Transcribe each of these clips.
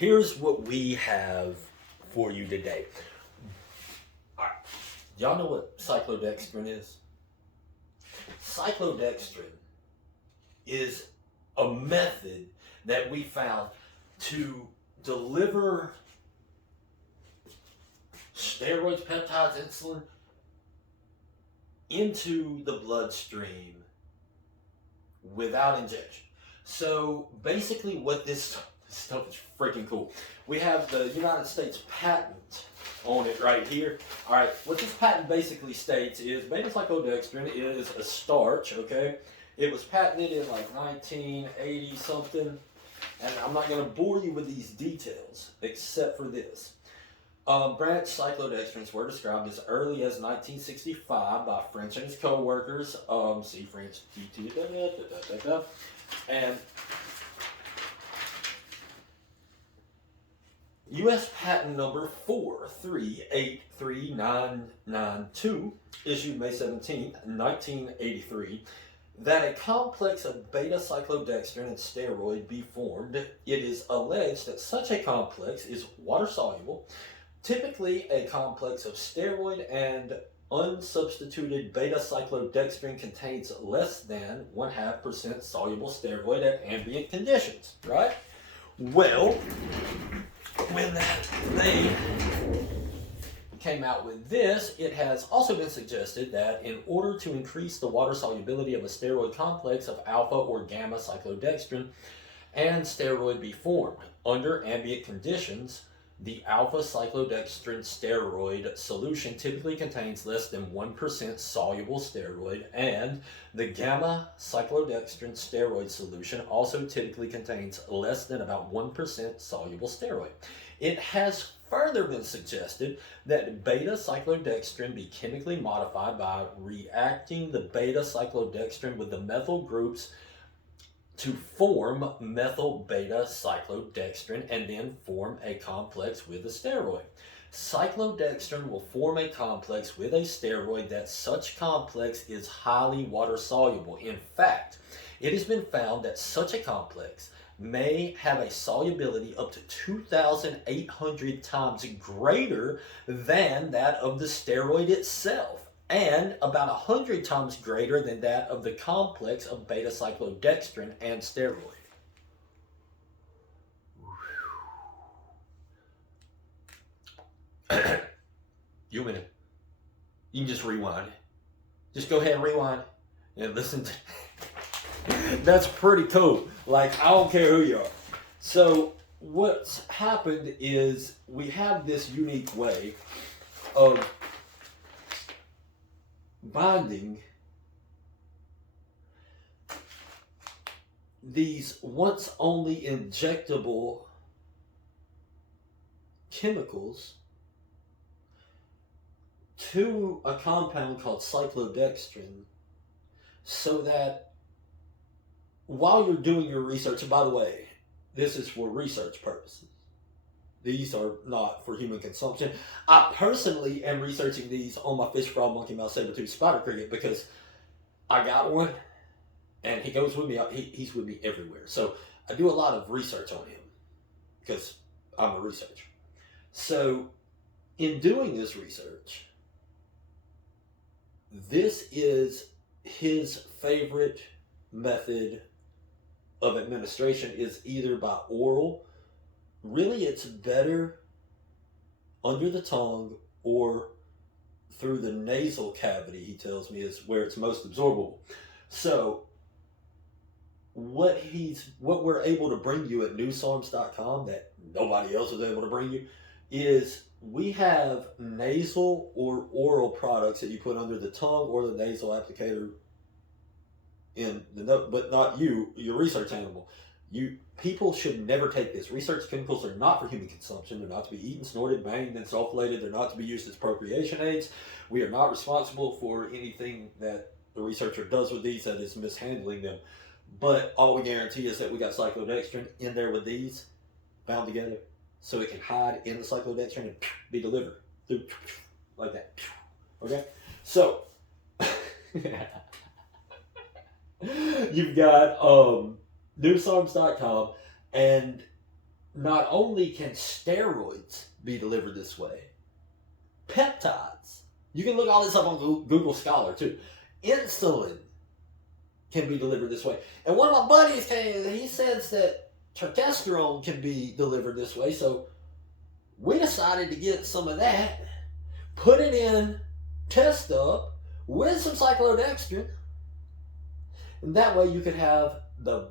here's what we have for you today. All right. Y'all know what cyclodextrin is? Cyclodextrin is a method that we found to deliver steroids, peptides, insulin into the bloodstream without injection. So basically what this stuff is freaking cool. We have the United States patent on it right here. All right, what this patent basically states is beta-cyclodextrin is a starch, okay? It was patented in like 1980 something, and I'm not going to bore you with these details except for this. Branched cyclodextrins were described as early as 1965 by French and his co-workers. See French, and U.S. patent number 4383992, issued May 17, 1983, that a complex of beta-cyclodextrin and steroid be formed. It is alleged that such a complex is water-soluble. Typically, a complex of steroid and unsubstituted beta-cyclodextrin contains less than 0.5% soluble steroid at ambient conditions, right? Well, when they came out with this, it has also been suggested that in order to increase the water solubility of a steroid complex of alpha or gamma cyclodextrin and steroid be formed under ambient conditions, the alpha cyclodextrin steroid solution typically contains less than 1% soluble steroid, and the gamma cyclodextrin steroid solution also typically contains less than about 1% soluble steroid. It has further been suggested that beta-cyclodextrin be chemically modified by reacting the beta-cyclodextrin with the methyl groups to form methyl beta-cyclodextrin and then form a complex with a steroid. Cyclodextrin will form a complex with a steroid that such complex is highly water soluble. In fact, it has been found that such a complex may have a solubility up to 2,800 times greater than that of the steroid itself, and about 100 times greater than that of the complex of beta-cyclodextrin and steroid. You can just rewind it. Just go ahead and rewind and listen to That's pretty cool. Like, I don't care who you are. So what's happened is we have this unique way of binding these once only injectable chemicals to a compound called cyclodextrin, so that while you're doing your research, and by the way, this is for research purposes. These are not for human consumption. I personally am researching these on my fish frog, monkey mouth, saber-tooth spider cricket because I got one and he goes with me. He's with me everywhere. So I do a lot of research on him because I'm a researcher. So in doing this research, this is his favorite method of administration is either by oral. Really, it's better under the tongue or through the nasal cavity, he tells me, is where it's most absorbable. So what we're able to bring you at newsarms.com that nobody else was able to bring you is we have nasal or oral products that you put under the tongue or the nasal applicator in the nose, but not you, your research animal. People should never take this. Research chemicals are not for human consumption. They're not to be eaten, snorted, banged, and sulfulated. They're not to be used as procreation aids. We are not responsible for anything that the researcher does with these that is mishandling them. But all we guarantee is that we got cyclodextrin in there with these bound together so it can hide in the cyclodextrin and be delivered through like that. Okay? So you've got newsarms.com, and not only can steroids be delivered this way, peptides, you can look all this up on Google Scholar too, insulin can be delivered this way. And one of my buddies he says that testosterone can be delivered this way, so we decided to get some of that, put it in, test up with some cyclodextrin, and that way you could have the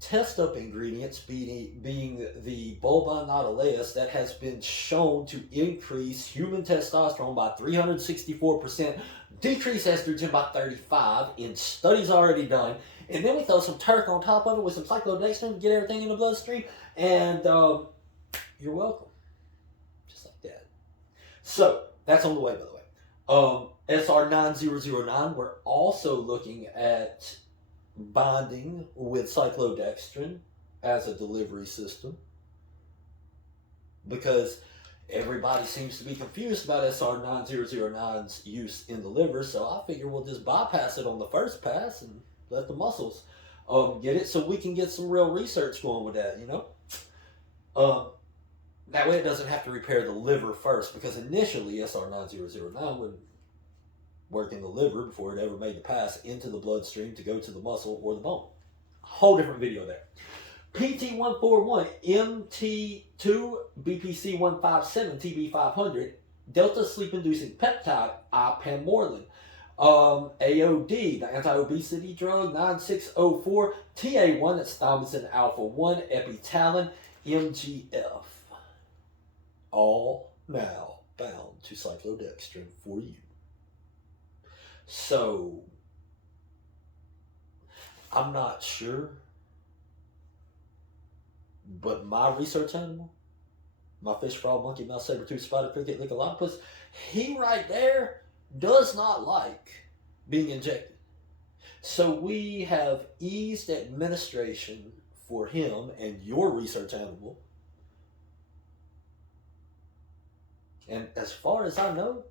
test up ingredients being the bulbinaudileus that has been shown to increase human testosterone by 364%, decrease estrogen by 35% in studies already done, and then we throw some Turk on top of it with some cyclodextrin to get everything in the bloodstream, and you're welcome. Just like that. So, that's on the way, by the way. SR9009, we're also looking at bonding with cyclodextrin as a delivery system, because everybody seems to be confused about SR9009's use in the liver, so I figure we'll just bypass it on the first pass and let the muscles get it, so we can get some real research going with that, you know? That way it doesn't have to repair the liver first, because initially SR9009 would work in the liver before it ever made the pass into the bloodstream to go to the muscle or the bone. Whole different video there. PT141, MT2, BPC157, TB500, Delta sleep-inducing peptide, ipamorelin, AOD, the anti-obesity drug, 9604, TA1, that's thymosin alpha-1, epitalin, MGF. All now bound to cyclodextrin for you. So, I'm not sure, but my research animal, my fish, frog, monkey, mouse, saber-tooth, spider, cricket, liccolopus, he right there does not like being injected. So we have eased administration for him and your research animal. And as far as I know,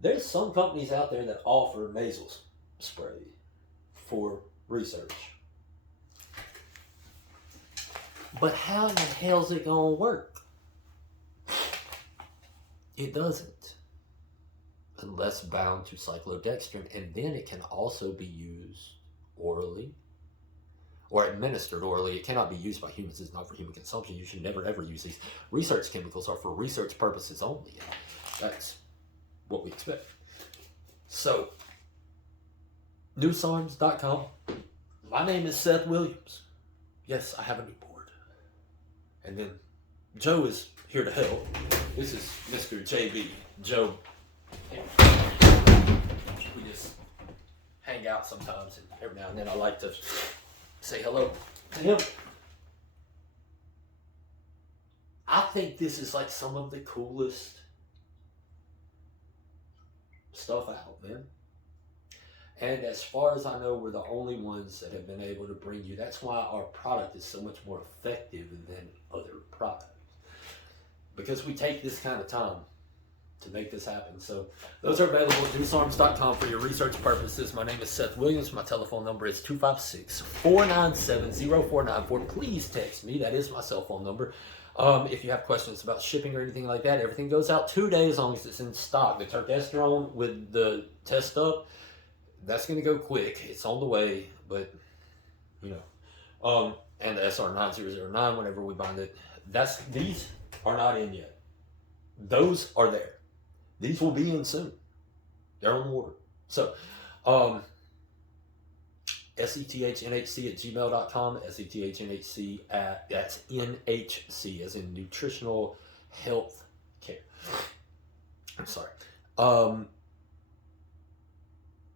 there's some companies out there that offer nasal spray for research. But how in the hell's it gonna work? It doesn't. Unless bound to cyclodextrin, and then it can also be used orally or administered orally. It cannot be used by humans. It's not for human consumption. You should never ever use these. Research chemicals are for research purposes only. That's what we expect. So, newsarms.com. My name is Seth Williams. Yes, I have a new board. And then Joe is here to help. This is Mr. JB. Joe. We just hang out sometimes, and every now and then I like to say hello to him. I think this is like some of the coolest stuff out, man. And as far as I know, we're the only ones that have been able to bring you. That's why our product is so much more effective than other products, because we take this kind of time to make this happen. So those are available at deucearms.com for your research purposes. My name is Seth Williams. My telephone number is 256-497-0494. Please text me. That is my cell phone number. If you have questions about shipping or anything like that, everything goes out 2 days as long as it's in stock. The testosterone with the test up, that's going to go quick. It's on the way, but, you know. And the SR9009, whenever we bind it, these are not in yet. Those are there. These will be in soon. They're on order. So, sethnhc@gmail.com, sethnhc that's NHC as in nutritional health care. I'm sorry.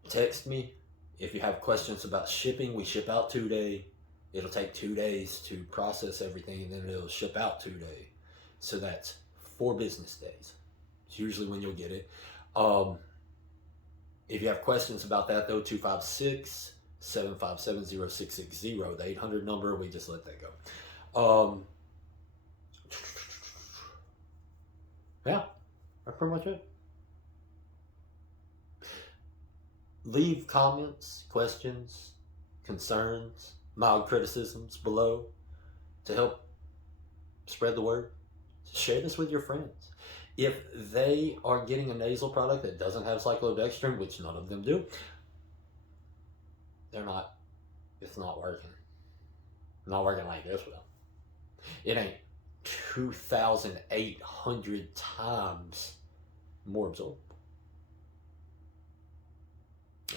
Text me if you have questions about shipping. We ship out 2 days. It'll take 2 days to process everything, and then it'll ship out 2 days. So that's 4 business days. It's usually when you'll get it. If you have questions about that, though, 256-757-0660, the 800 number, we just let that go. Yeah, that's pretty much it. Leave comments, questions, concerns, mild criticisms below to help spread the word. Share this with your friends. If they are getting a nasal product that doesn't have cyclodextrin, which none of them do, it's not working. Not working like this will. It ain't 2,800 times more absorbed.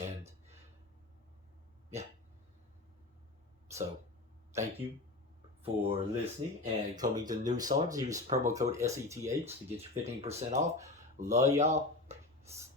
And yeah. So thank you for listening and coming to New Songs. Use promo code SETH to get you 15% off. Love y'all. Peace.